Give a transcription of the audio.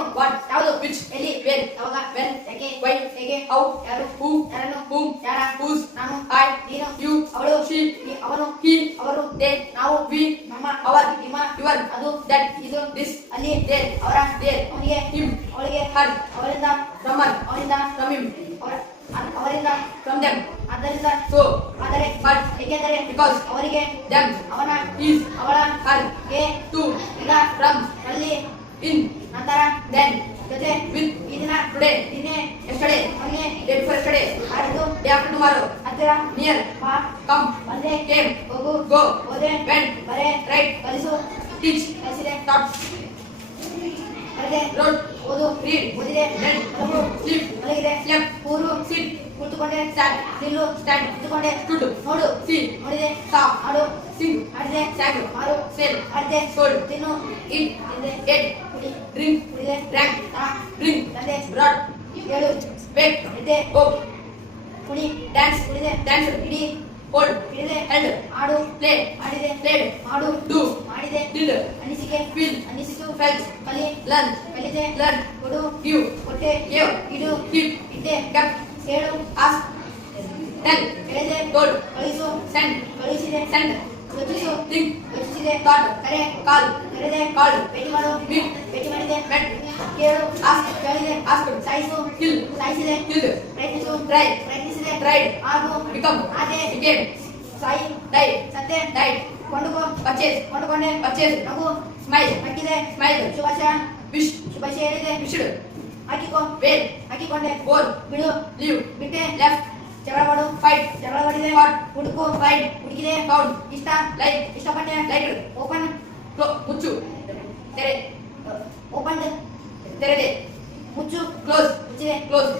ಏನು What? ಯಾವುದು Which? ಎಲ್ಲಿ When? ಯಾವಾಗ When? ಯಾಕೆ Why? ಹೇಗೆ How? ಯಾರು Who? ಯಾರನ್ನು Whom? ಯಾರ Whose? ನಾನು I? ನೀನು You? ಅವಳು? ನೀ- ಅವನು He? ಅವರು They? ನಾವು We? ನಮ್ಮ Our? ನಿಮ್ಮ Your? ಅದು That? ಇದು This? ಅಲ್ಲಿ There? ಅವರ There? ಅವನಿಗೆ Him? ಅವಳಿಗೆ Her? ಅವರಿಂದ her? ಅವರಿಂದ From ಅವರ ಅವರಿಂದ From them? ಆದ್ದರಿಂದ So? ಆದರೆ But? ಏಕೆಂದರೆ Because? ಅವರಿಗೆ Them? ಅವನ His? ಅವಳ Her? ಗೆ To? ಈಗ From? ಅಲ್ಲಿ In? Then? ಜೊತೆ? ಈ ದಿನ Today? ನಿನ್ನೆ Yesterday? ಮೊನ್ನೆ Day before yesterday? ಆಡಿದ್ದು Day after tomorrow? ಹತ್ತಿರ Near? ಬಾ Come? ಬಂದೆ Came? ಹೋಗು Go? ಹೋದೆ Went? ಬರೆ Right? ಕಲಿಸು Teach? ಕಲಿಸಿದೆ Taught? ಬರೆದೆ Wrote? ಓದು Read? ಓದಿದೆ Read? ಮಲಗು Sleep? ಮಲಗಿದೆ Slept? ಕೂರು Sit? ಕುಳಿತುಕೊಂಡೆ Sat? ನಿಲ್ಲು Stand? ನಿಂತುಕೊಂಡೆ Stood? ನೋಡು See? ನೋಡಿದೆ Saw? ಆಡು Sing? ಆಡಿದೆ Sang? ಮಾರು Sell? ಆಡಿದೆ Sold? ತಿನ್ನು Eat? ತಿಂದೆ Ate? Drink? ತಂದೆ Brought? ಏಳು Bake? ಎದ್ದೆ Woke? ಕುಡಿ Dance? ಕುಡಿದೆ Danced? ಇಡಿ Hold? ಹಿಡಿದೆ Held? ಆಡು Play? ಆಡಿದೆ Played? ಮಾಡು Do? ಮಾಡಿದೆ Did? ಅನಿಸಿಕೆ Feel? ಅನಿಸಿತು Felt? ಕಲಿ Learn? ಕಲಿತೆ Learn? ಕೊಡು Give? ಕೊಟ್ಟೆ Gave? ಇಡು Keep? ಇದ್ದೆ Kept? ಹೇಳು Ask? Tell? ಹೇಳಿದೆ Told? ಕಳಿಸು Send? ಕಳಿಸಿದೆ Send? ಯೋಚಿಸು Think? ಯೋಚಿಸಿದೆ Thought? ಕರೆ Call? ಕರೆದೆ Called? ಭೇಟಿ ಮಾಡು Meet? ಭೇಟಿ ಮಾಡಿದೆ Met? ಕೇಳು Ask? ಕೇಳಿದೆ Asked? ಸಾಯಿಸು Kill? ಸಾಯಿಸಿದೆ Killed? ಪ್ರಯತ್ನಿಸು Try? ಪ್ರಯತ್ನಿಸಿದೆ Tried? ಆಗು Become? ಆದೆ Became? Sai Died? ಸತ್ತೆ Died? ಕೊಂಡುಕೋ Purchase? ಕೊಂಡುಕೊಂಡೆ Purchase? ನಗು Smile? ಹಾಕಿದೆ Smile? ಶುಭಾಶಯ Wish? ಶುಭಾಶಯ ಹೇಳಿದೆ Wished? ಹಾಕಿಕೋ Wear? ಹಾಕಿಕೊಂಡೆ Bore? ಬಿಡು Leave? ಬಿಟ್ಟೆ Left? ಜಗಳ ಮಾಡು Fight? ಜಗಳ ಮಾಡಿದೆ Fought? ಹುಡುಕು Fight? ಹುಡುಕಿದೆ Found? ಇಷ್ಟ Like? ಇಷ್ಟಪಟ್ಟೆ Liked? ಓಪನ್ Clo- ಮುಚ್ಚು ತೆರೆ ಓಪನ್ ತೆರೆದೆ ಮುಚ್ಚು ಕ್ಲೋಸ್ ಮುಚ್ಚಿದೆ ಕ್ಲೋಸ್